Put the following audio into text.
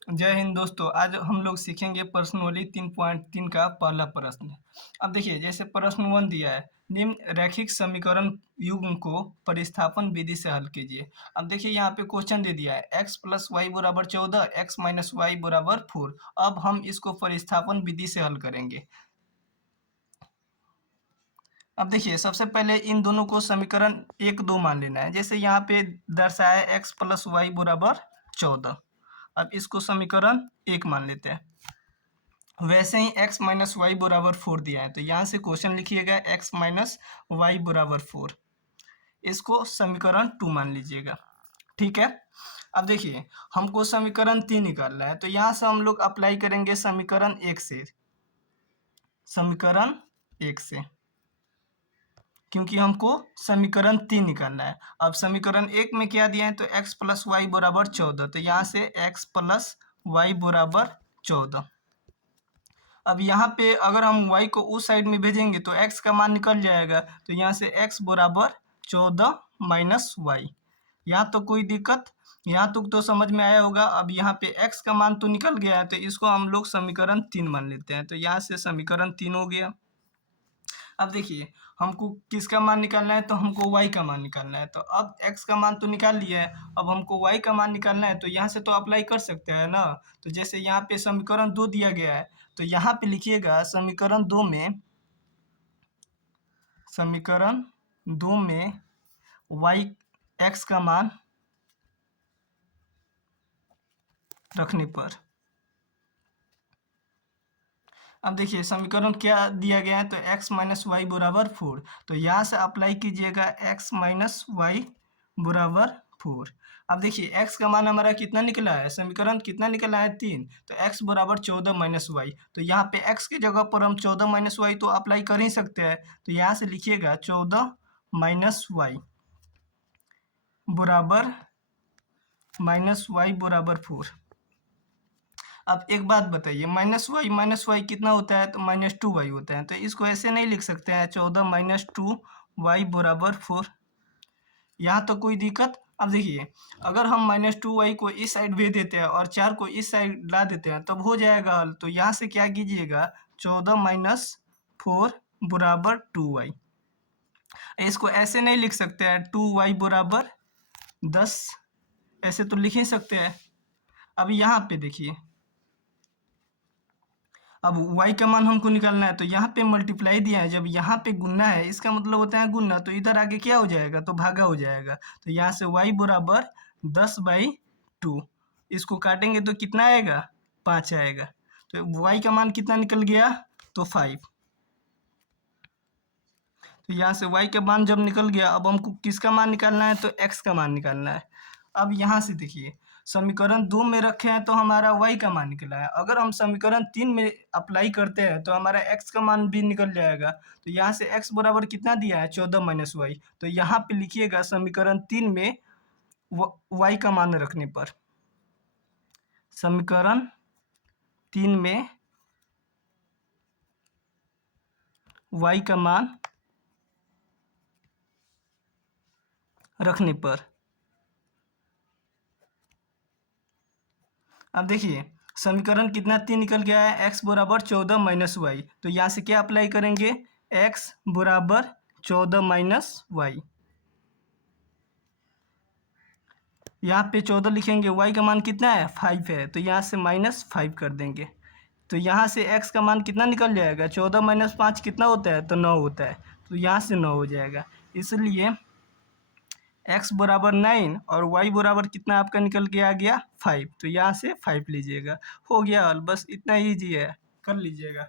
जय हिंद दोस्तों। आज हम लोग सीखेंगे प्रश्नावली 3.3 का पहला प्रश्न। अब देखिए, जैसे प्रश्न 1 दिया है, निम्न रैखिक समीकरण युग्म को प्रतिस्थापन विधि से हल कीजिए। अब देखिए, यहाँ पे क्वेश्चन दे दिया है x + y = 14, x - y = 4। अब हम इसको प्रतिस्थापन विधि से हल करेंगे। अब देखिए, सबसे पहले इन दोनों को समीकरण 1, 2 मान लेना है। जैसे यहाँ पे दर्शाया है x + y = 14। अब इसको समीकरण 1 मान लेते हैं। वैसे ही x - y = 4 दिया है, तो यहाँ से क्वेश्चन लिखिएगा x - y = 4। इसको समीकरण 2 मान लीजिएगा। ठीक है। अब देखिए, हमको समीकरण 3 निकालना है, तो यहाँ से हम लोग अप्लाई करेंगे समीकरण 1 से। समीकरण 1 से, क्योंकि हमको समीकरण 3 निकालना है। अब समीकरण 1 में क्या दिया है, तो x + y = 14, तो यहाँ से x + y = 14। अब यहाँ पे अगर हम y को उस साइड में भेजेंगे तो x का मान निकल जाएगा, तो यहाँ से x = 14 - y। यहाँ तो कोई दिक्कत, यहाँ तक तो समझ में आया होगा। अब यहाँ पे x का मान तो निकल गया है, तो इसको हम लोग समीकरण 3 मान लेते हैं, तो यहाँ से समीकरण 3 हो गया। अब देखिए, हमको किसका मान निकालना है, तो हमको y का मान निकालना है। तो अब x का मान तो निकाल लिया है, अब हमको y का मान निकालना है, तो यहाँ से तो अप्लाई कर सकते हैं ना। तो जैसे यहाँ पे समीकरण 2 दिया गया है, तो यहाँ पे लिखिएगा समीकरण 2 में y x का मान रखने पर। अब देखिए, समीकरण क्या दिया गया है, तो x - y = 4। तो यहाँ से अप्लाई कीजिएगा x - y = 4। अब देखिए, x का मान हमारा कितना निकला है, समीकरण कितना निकला है, 3। तो x = 14 - y। तो यहाँ पे x की जगह पर हम 14 - y तो अप्लाई कर ही सकते हैं। तो यहाँ से लिखिएगा 14 - y = 4। अब एक बात बताइए, -y कितना होता है, तो -2y होता है। तो इसको ऐसे नहीं लिख सकते हैं 14 - 2y = 4। यहाँ तो कोई दिक्कत। अब देखिए, अगर हम -2y को इस साइड भेज देते हैं और 4 को इस साइड ला देते हैं, तब हो जाएगा हल। तो यहाँ से क्या कीजिएगा, 14 - 4 = 2y। इसको ऐसे नहीं लिख सकते हैं 2y = 10, ऐसे तो लिख ही सकते हैं। अब यहाँ पे देखिए, अब y का मान हमको निकालना है, तो यहाँ पे मल्टीप्लाई दिया है, जब यहाँ पे गुना है इसका मतलब होता है गुना, तो इधर आगे क्या हो जाएगा, तो भागा हो जाएगा। तो यहाँ से y = 10/2। इसको काटेंगे तो कितना आएगा, 5 आएगा। तो y का मान कितना निकल गया, तो 5। तो यहाँ से y का मान जब निकल गया, अब हमको किसका मान निकालना है, तो x का मान निकालना है। अब यहाँ से देखिए, समीकरण 2 में रखे हैं तो हमारा y का मान निकला है। अगर हम समीकरण 3 में अप्लाई करते हैं तो हमारा x का मान भी निकल जाएगा। तो यहाँ से x बराबर कितना दिया है, 14 - y। तो यहाँ पे लिखिएगा समीकरण 3 में y का मान रखने पर। समीकरण 3 में y का मान रखने पर। अब देखिए, समीकरण कितना 3 निकल गया है, x = 14 - y। तो यहाँ से क्या अप्लाई करेंगे, x = 14 - y। यहाँ पे 14 लिखेंगे, y का मान कितना है, 5 है, तो यहाँ से -5 कर देंगे। तो यहाँ से x का मान कितना निकल जाएगा, 14 - 5 कितना होता है, तो 9 होता है। तो यहाँ से 9 हो जाएगा। इसलिए x = 9 और y बराबर कितना आपका निकल के आ गया, 5। तो यहाँ से 5 लीजिएगा, हो गया हल। बस इतना ईजी है, कर लीजिएगा।